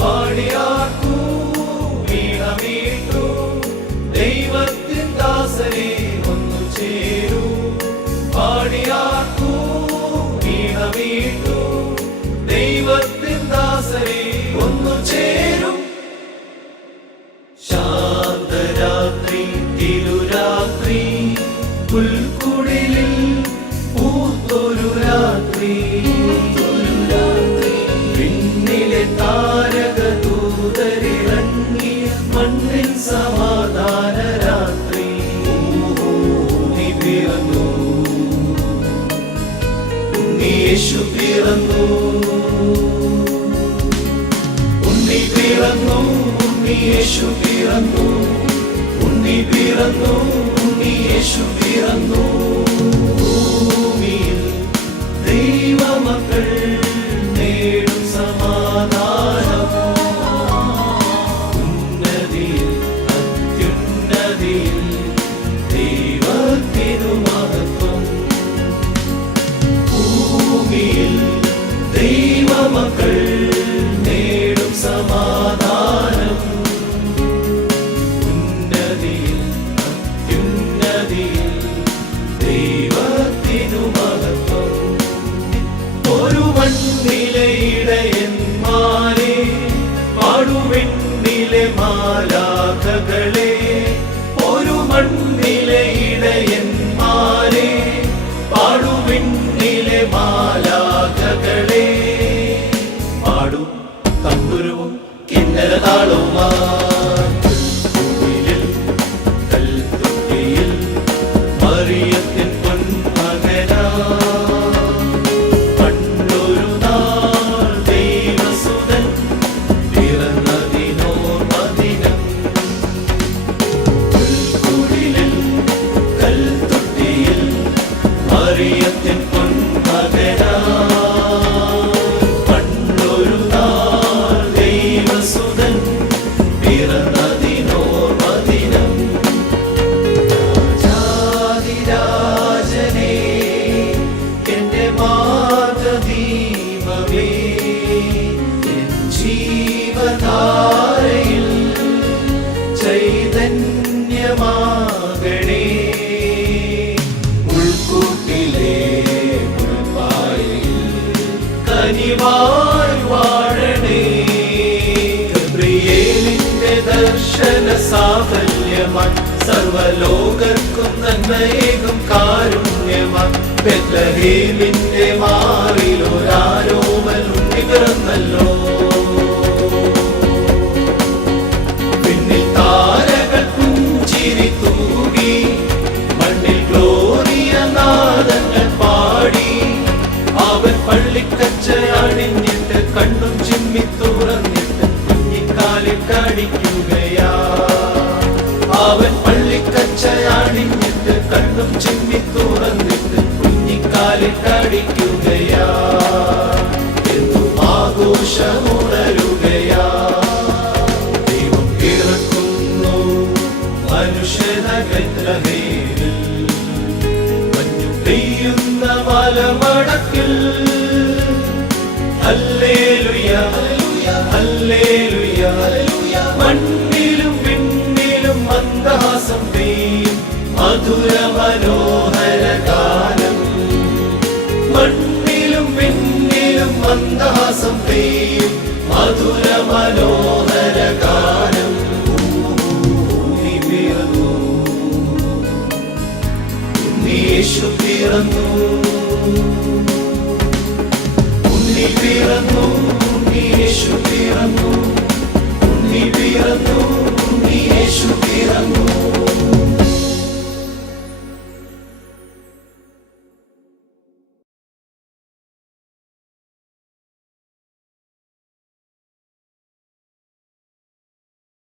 പാടിയാർക്കൂ വീണമീട്ടു ദൈവത്തിൻ ദാസരെ ഒന്നു ചേരൂ പാടിയാർക്കൂ വീണമീട്ടു ദൈവത്തിൻ ദാസരെ ഒന്നു ചേരും ശാന്തരാത്രി തിരുരാത്രി പുൽക്കുടിലിൽ പൂത്തൊരു രാത്രി പിന്നിലെ താരകദൂതരിറങ്ങി മണ്ണിൻ സമാധാന രാത്രി നീ പിറന്നു ഉണ്ണി യേശു പിറന്നു ഉണ്ണി പിറന്നു ഉണ്ണി യേശു പിറന്നു ഉണ്ണി പിറന്നു ഉണ്ണി യേശു പിറന്നു ഭൂമിയിൽ ദൈവമക്കൾ നേടും സമാധാനം ഉന്നതിയിൽ അത്യുന്നതിയിൽ ദൈവത്തിനു മഹത്വം ഭൂമിയിൽ ദൈവമക്കൾ നേടും സമാധാനം ഉന്നതിയിൽ അത്യുന്നതിയിൽ ദൈവത്തിനു മഹത്വം ഒരു മണ്ണിലെ ഇടയന്മാരെ പാടുവിണ്ണിലെ മാലാഖകളെ ഒരു മണ്ണിലെ ഇടയന്മാരെ പാടുവിണ്ണിലെ മാലാഖകളെ പാടും തമ്പുരുവും കിന്നര താളവുമായി കൽത്തുട്ടിയിൽ മറിയത്തിൻ പൊന്മകനാ പണ്ടൊരു നാൾ ദൈവസുതൻ പിറന്നതിനോർമദിനം പുൽക്കുടിലിൽ കൽത്തുട്ടിയിൽ മറിയത്തിൻ പൊന്മകനാ പണ്ടൊരു നാൾ ദൈവസുതൻ പിറന്നതിനോർമദിനം രാജാധിരാജനേ എന്റെ മാർഗ്ഗദീപമേ എൻ ജീവധാരയിൽ ചൈതന്യമാകണേ ഉൾക്കൂട്ടിലെ ഉൾപ്പായയിൽ കനിവായി വാഴണേ ഗബ്രിയേലിന്റെ ദർശന സാഫല്യമായി സർവലോകർക്കും നന്മയേകും കാരുണ്യമായി ബെത്ലഹേമിന്റെ മാറിലൊരാരോമൽ ഉണ്ണി പിറന്നല്ലോ പിന്നിൽ താരകൾ പുഞ്ചിരി തൂകി മണ്ണിൽ ഗ്ലോറിയ നാദങ്ങൾ പാടി അവൻ പള്ളിക്കച്ച അണിഞ്ഞിട്ട് കണ്ണും ചിമ്മി തുറന്നിട്ട് കുഞ്ഞിക്കാലിട്ടടിക്കുകയാ അവൻ പള്ളിക്കച്ച അണിഞ്ഞിട്ട് കണ്ണും ചിമ്മി തുറന്നിട്ട് കുഞ്ഞിക്കാലിട്ടടിക്കുകയാ എന്നും ആഘോഷമുണരുകയാ ദൈവം പിറക്കുന്നു മനുഷ്യന ബെത്ലഹേമിൽ മഞ്ഞു പെയ്യുന്ന മലമടക്കിൽ ഹല്ലേലൂയ ഹല്ലേലൂയ മണ്ണിലും വിണ്ണിലും മന്ദഹാസം പെയ്യും മധുര മനോഹര ഗാനം മണ്ണിലും വിണ്ണിലും മന്ദഹാസം പെയ്യും മധുര മനോഹര ഗാനം ഉണ്ണി പിറന്നു ഉണ്ണി യേശു പിറന്നു ഉണ്ണി പിറന്നു ഉണ്ണി യേശു പിറന്നു ഉണ്ണി പിറന്നു ഉണ്ണി യേശു പിറന്നു